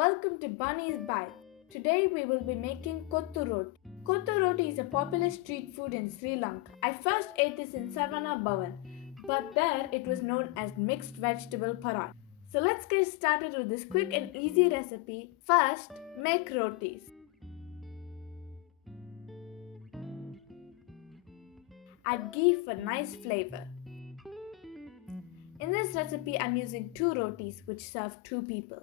Welcome to Bunny's Bite. Today we will be making Kottu Roti. Kottu Roti is a popular street food in Sri Lanka. I first ate this in Savana Bhavan, but there it was known as mixed vegetable paratha. So let's get started with this quick and easy recipe. First, make rotis. Add ghee for nice flavor. In this recipe, I'm using 2 rotis which serve 2 people.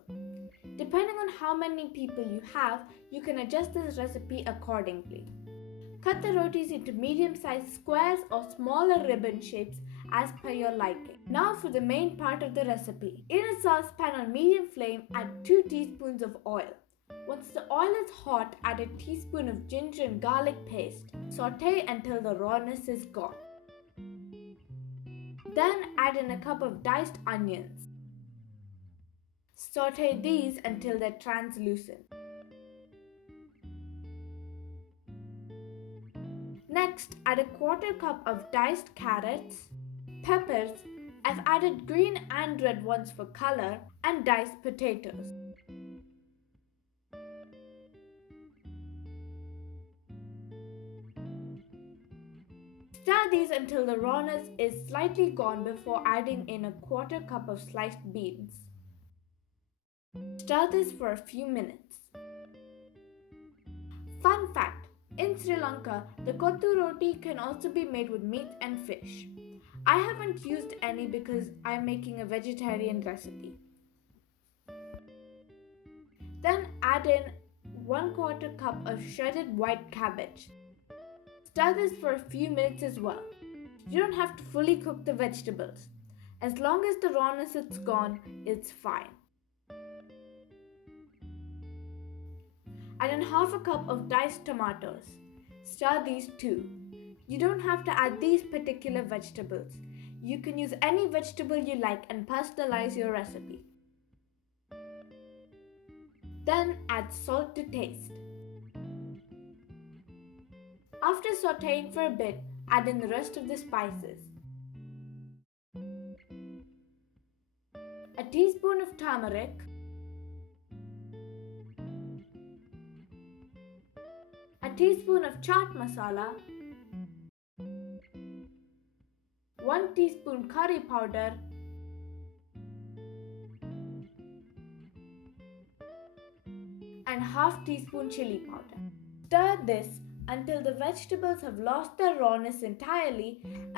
Depending on how many people you have, you can adjust this recipe accordingly. Cut the rotis into medium-sized squares or smaller ribbon shapes as per your liking. Now for the main part of the recipe. In a saucepan on medium flame, add 2 teaspoons of oil. Once the oil is hot, add a teaspoon of ginger and garlic paste. Saute until the rawness is gone. Then add in a cup of diced onions. Saute these until they're translucent. Next, add a quarter cup of diced carrots, peppers, I've added green and red ones for color, and diced potatoes. Stir these until the rawness is slightly gone before adding in a quarter cup of sliced beans. Stir this for a few minutes. Fun fact, in Sri Lanka, the Kottu Roti can also be made with meat and fish. I haven't used any because I'm making a vegetarian recipe. Then add in 1/4 cup of shredded white cabbage. Stir this for a few minutes as well. You don't have to fully cook the vegetables. As long as the rawness is gone, it's fine. Add in 1/2 cup of diced tomatoes. Stir these too. You don't have to add these particular vegetables. You can use any vegetable you like and personalize your recipe. Then add salt to taste. After sauteing for a bit, add in the rest of the spices. A teaspoon of turmeric, a teaspoon of chaat masala, 1 teaspoon curry powder, and 1/2 teaspoon chili powder. Stir this until the vegetables have lost their rawness entirely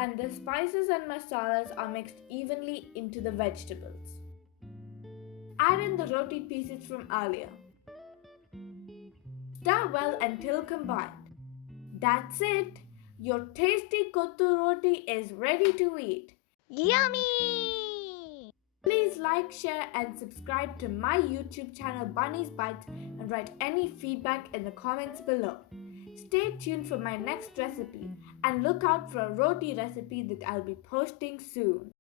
and the spices and masalas are mixed evenly into the vegetables. Add in the roti pieces from earlier. Stir well until combined. That's it! Your tasty Kottu Roti is ready to eat. Yummy! Please like, share and subscribe to my YouTube channel Bunny's Bites and write any feedback in the comments below. Stay tuned for my next recipe and look out for a roti recipe that I'll be posting soon.